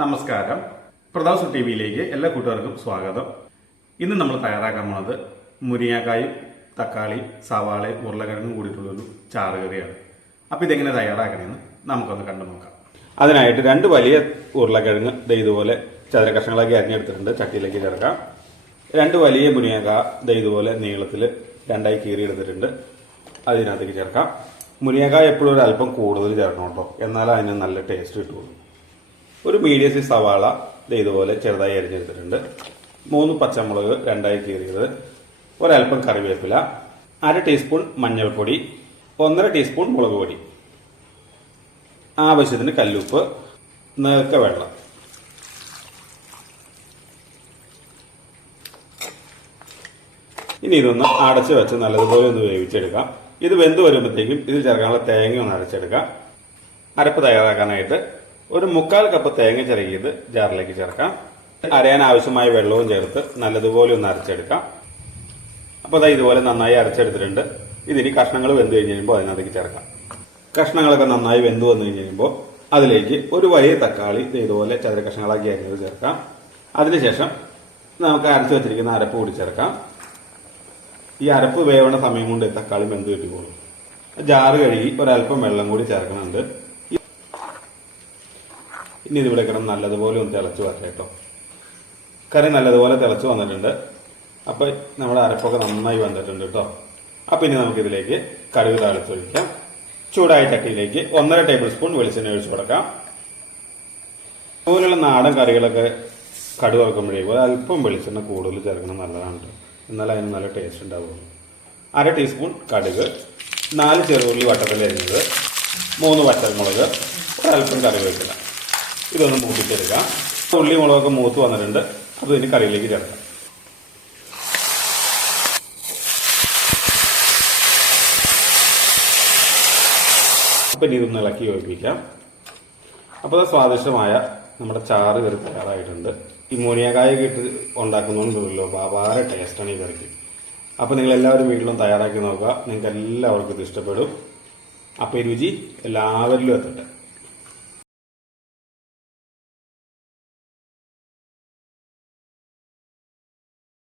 നമസ്കാരം. പ്രതാസ് ടി വിയിലേക്ക് എല്ലാ കൂട്ടുകാർക്കും സ്വാഗതം. ഇന്ന് നമ്മൾ തയ്യാറാക്കാൻ പോണത് മുരിങ്ങാക്കായും തക്കാളി സവാള ഉരുളക്കിഴങ്ങും കൂടിയിട്ടുള്ളൊരു ചാറ് കറിയാണ്. അപ്പോൾ ഇതെങ്ങനെ തയ്യാറാക്കണമെന്ന് നമുക്കൊന്ന് കണ്ടു നോക്കാം. അതിനായിട്ട് രണ്ട് വലിയ ഉരുളക്കിഴങ്ങ് ഇതുപോലെ ചതുര കഷ്ണങ്ങളാക്കി അരിഞ്ഞെടുത്തിട്ടുണ്ട്. ചട്ടിയിലേക്ക് ചേർക്കാം. രണ്ട് വലിയ മുരിങ്ങക്ക ഇതുപോലെ നീളത്തിൽ രണ്ടായി കീറിയെടുത്തിട്ടുണ്ട്. അതിനകത്തേക്ക് ചേർക്കാം. മുരിങ്ങക്കായ എപ്പോഴും ഒരു അല്പം കൂടുതൽ ചേർക്കണം കേട്ടോ. എന്നാലും അതിന് നല്ല ടേസ്റ്റ് കിട്ടുള്ളൂ. ഒരു മീഡിയം സൈസ് സവാള ഇതുപോലെ ചെറുതായി അരിഞ്ഞെടുത്തിട്ടുണ്ട്. മൂന്ന് പച്ചമുളക് രണ്ടായി കീറിയത്. ഒരൽപ്പം കറിവേപ്പില അര ടീസ്പൂൺ മഞ്ഞൾപ്പൊടി ഒന്നര ടീസ്പൂൺ മുളക് പൊടി. ആവശ്യത്തിന് കല്ലുപ്പ് നേർക്ക വെള്ളം. ഇനി ഇതൊന്ന് അടച്ചു വെച്ച് നല്ലതുപോലെ ഒന്ന് വേവിച്ചെടുക്കാം. ഇത് വെന്ത് വരുമ്പോഴത്തേക്കും ഇതിൽ ചേർക്കാനുള്ള തേങ്ങ ഒന്ന് അരച്ചെടുക്കാം. അരപ്പ് തയ്യാറാക്കാനായിട്ട് ഒരു മുക്കാൽ കപ്പ് തേങ്ങ ചിരകിയത് ജാറിലേക്ക് ചേർക്കാം. അരയാൻ ആവശ്യമായ വെള്ളവും ചേർത്ത് നല്ലതുപോലെ ഒന്ന് അരച്ചെടുക്കാം. അപ്പോൾ അതാ ഇതുപോലെ നന്നായി അരച്ചെടുത്തിട്ടുണ്ട്. ഇതിന് കഷ്ണങ്ങൾ വെന്ത് കഴിഞ്ഞ് കഴിയുമ്പോൾ അതിനകത്തേക്ക് ചേർക്കാം. കഷ്ണങ്ങളൊക്കെ നന്നായി വെന്ത് വന്നു കഴിഞ്ഞ് കഴിയുമ്പോൾ അതിലേക്ക് ഒരു വലിയ തക്കാളി ഇതുപോലെ ചതുര കഷ്ണങ്ങളാക്കി അരിഞ്ഞത് ചേർക്കാം. അതിനുശേഷം നമുക്ക് അരച്ചു വെച്ചിരിക്കുന്ന അരപ്പ് കൂടി ചേർക്കാം. ഈ അരപ്പ് വേവണ സമയം കൊണ്ട് തക്കാളി വെന്ത് കിട്ടിക്കോളും. ജാറ് കഴുകി ഒരല്പം വെള്ളം കൂടി ചേർക്കുന്നുണ്ട്. ഇനി ഇതിവിടെ കിടന്ന് നല്ലതുപോലെ ഒന്ന് തിളച്ച് കേട്ടോ. കറി നല്ലതുപോലെ തിളച്ച് വന്നിട്ടുണ്ട്. അപ്പോൾ നമ്മുടെ അരപ്പൊക്കെ നന്നായി വന്നിട്ടുണ്ട് കേട്ടോ. അപ്പൊ ഇനി നമുക്കിതിലേക്ക് കടുക് താളിച്ചൊഴിക്കാം ചൂടായ ചട്ടിയിലേക്ക് ഒന്നര ടേബിൾ സ്പൂൺ വെളിച്ചെണ്ണ ഒഴിച്ചു കൊടുക്കാം. അതുപോലെയുള്ള നാടൻ കറികളൊക്കെ കടുക് വറക്കുമ്പോഴേക്കും അല്പം വെളിച്ചെണ്ണ കൂടുതൽ ചേർക്കണം നല്ലതാണ് എന്നാൽ അതിന് നല്ല ടേസ്റ്റ് ഉണ്ടാവുള്ളൂ. അര ടീസ്പൂൺ കടുക് നാല് ചെറുള്ളി വട്ടത്തിൽ അരിഞ്ഞത് മൂന്ന് പച്ചമുളക് ഒരല്പം കറിവേപ്പില. ഇതൊന്ന് മൂപ്പിച്ചെടുക്കാം. ഉള്ളി മുളകൊക്കെ മൂത്ത് വന്നിട്ടുണ്ട്. അപ്പോൾ ഇതിന് കറിയിലേക്ക് ചേർക്കാം. അപ്പം ഇതൊന്ന് ഇളക്കി യോജിപ്പിക്കാം. അപ്പോൾ അത് സ്വാദിഷ്ടമായ നമ്മുടെ ചാറ് കറി തയ്യാറായിട്ടുണ്ട്. ഈ മുനിയക്കായൊക്കെ ഇട്ട് ഉണ്ടാക്കുന്നുണ്ടല്ലോ ബാബാര ടേസ്റ്റാണ് ഈ കറിക്ക്. അപ്പോൾ നിങ്ങൾ എല്ലാവരും വീട്ടിലും തയ്യാറാക്കി നോക്കുക. നിങ്ങൾക്ക് എല്ലാവർക്കും ഇത് ഇഷ്ടപ്പെടും. അപ്പോൾ രുചി എല്ലാവരിലും എത്തട്ടെ.